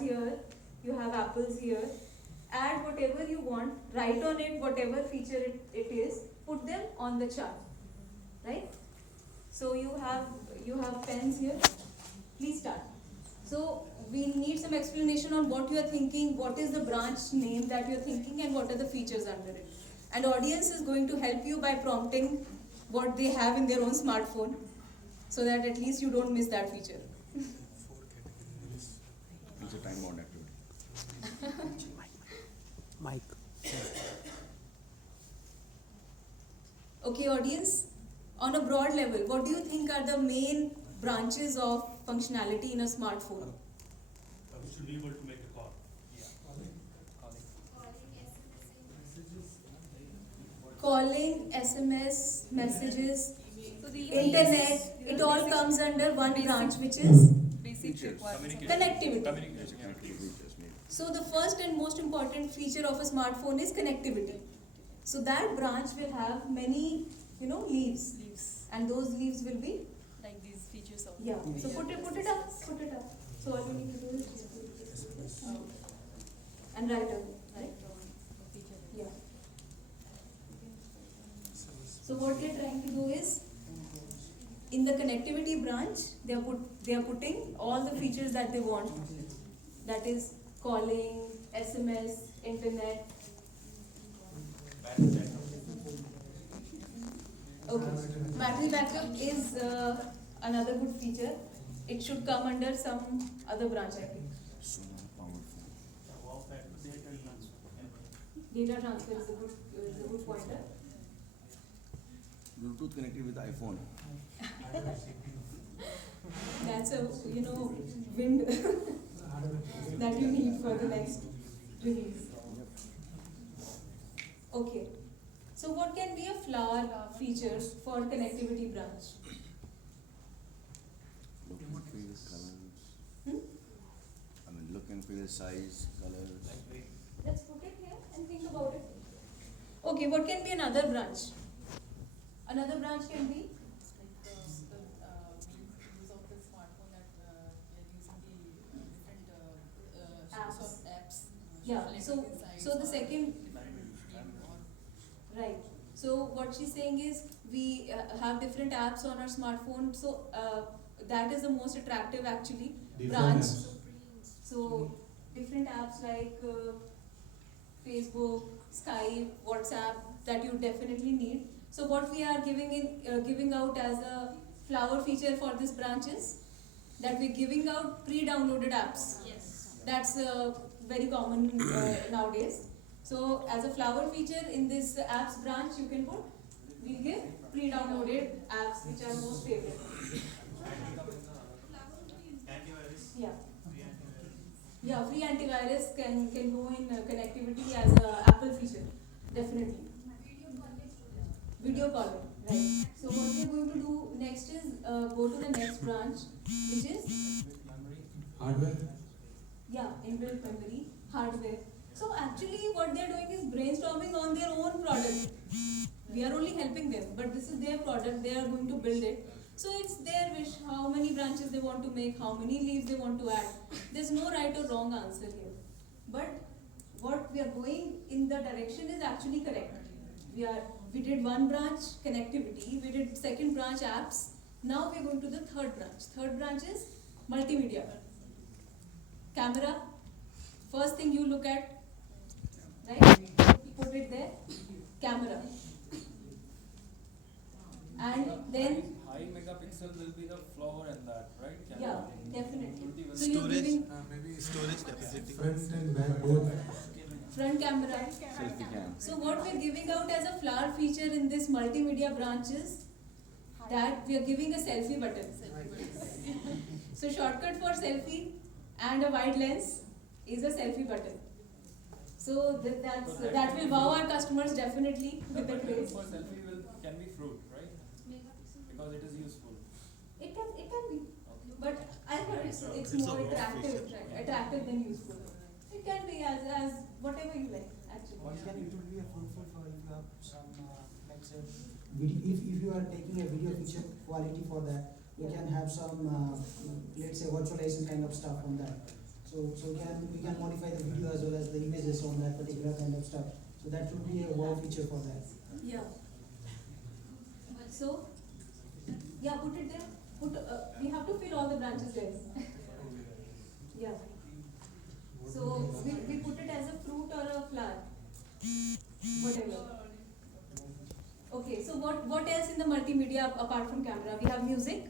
stars here, you have apples here. Add whatever you want, write on it whatever feature it is, put them on the chart, right? So you have pens here. Please start. So we need some explanation on what you are thinking, what is the branch name that you are thinking, and what are the features under it. And audience is going to help you by prompting what they have in their own smartphone, so that at least you don't miss that feature. It's a time-bound activity. Mike. Okay, audience, on a broad level, what do you think are the main branches of functionality in a smartphone? We should be able to make a call. Calling, SMS, messages, internet, it all comes under one branch, which is Basic requirements. connectivity. Communication. Features, maybe. So the first and most important feature of a smartphone is connectivity. So that branch will have many, leaves, and those leaves will be Like these features of So put it up. So all you need to do is just put it and write it, right? Yeah. So what we are trying to do is, in the connectivity branch, they are putting all the features that they want. That is calling, SMS, internet. Okay. Battery backup is another good feature. It should come under some other branch, I think. So powerful. Data transfer is a good pointer. Bluetooth connected with iPhone. That's a wind that you need for the next release. Okay. So what can be a flower feature for connectivity branch? Look and feel colors. Hmm? Look and feel size, colors. Let's put it here and think about it. Okay, what can be another branch? Another branch can be It's like the use of the smartphone that they're using the different Apps. sorts of apps. Yeah, reflecting inside so the or second, or right. So what she's saying is we have different apps on our smartphone. So that is the most attractive actually branch. So different apps like Facebook, Skype, WhatsApp that you definitely need. So what we are giving out as a flower feature for this branch is that we're giving out pre-downloaded apps. yes. That's very common nowadays. So as a flower feature in this apps branch, you can put, we'll give pre-downloaded apps which are most favorite. Antivirus. Yeah. Free antivirus. Yeah, free antivirus can go in connectivity as a Apple feature, definitely. Video calling, right. So what we're going to do next is go to the next branch, which is Hardware. inbuilt memory, hardware. So actually what they're doing is brainstorming on their own product. We are only helping them, but this is their product, they are going to build it. So it's their wish, how many branches they want to make, how many leaves they want to add. There's no right or wrong answer here. But what we are going in the direction is actually correct. We did one branch, connectivity, we did second branch, apps. Now we're going to the third branch. Third branch is multimedia. Camera, first thing you look at, right? Put it there, camera. And then, high megapixel will be the flower and that, right? yeah, definitely. Multi- So you're giving Maybe storage capacity. Front and back both. front camera. Selfie cam. So what we're giving out as a flower feature in this multimedia branch is that we are giving a selfie button. So shortcut for selfie and a wide lens is a selfie button. So that will wow our customers definitely The with the button praise. for selfie can be fruit, right? Because it is useful. It can be, Okay. but I heard it's It's more a wow attractive, feature. right? Attractive than useful. It can be as whatever you like actually. What can it will be a fruitful for if you have some let's say video, if you are taking a video picture quality for that, you can have some let's say virtualization kind of stuff on that. So we can modify the video as well as the images on that particular kind of stuff. So that should be a wow feature for that. Yeah. So, yeah, put it there. We have to fill all the branches there. Yeah. So we put it as a fruit or a flower, whatever. Okay. So what else in the multimedia apart from camera? We have music.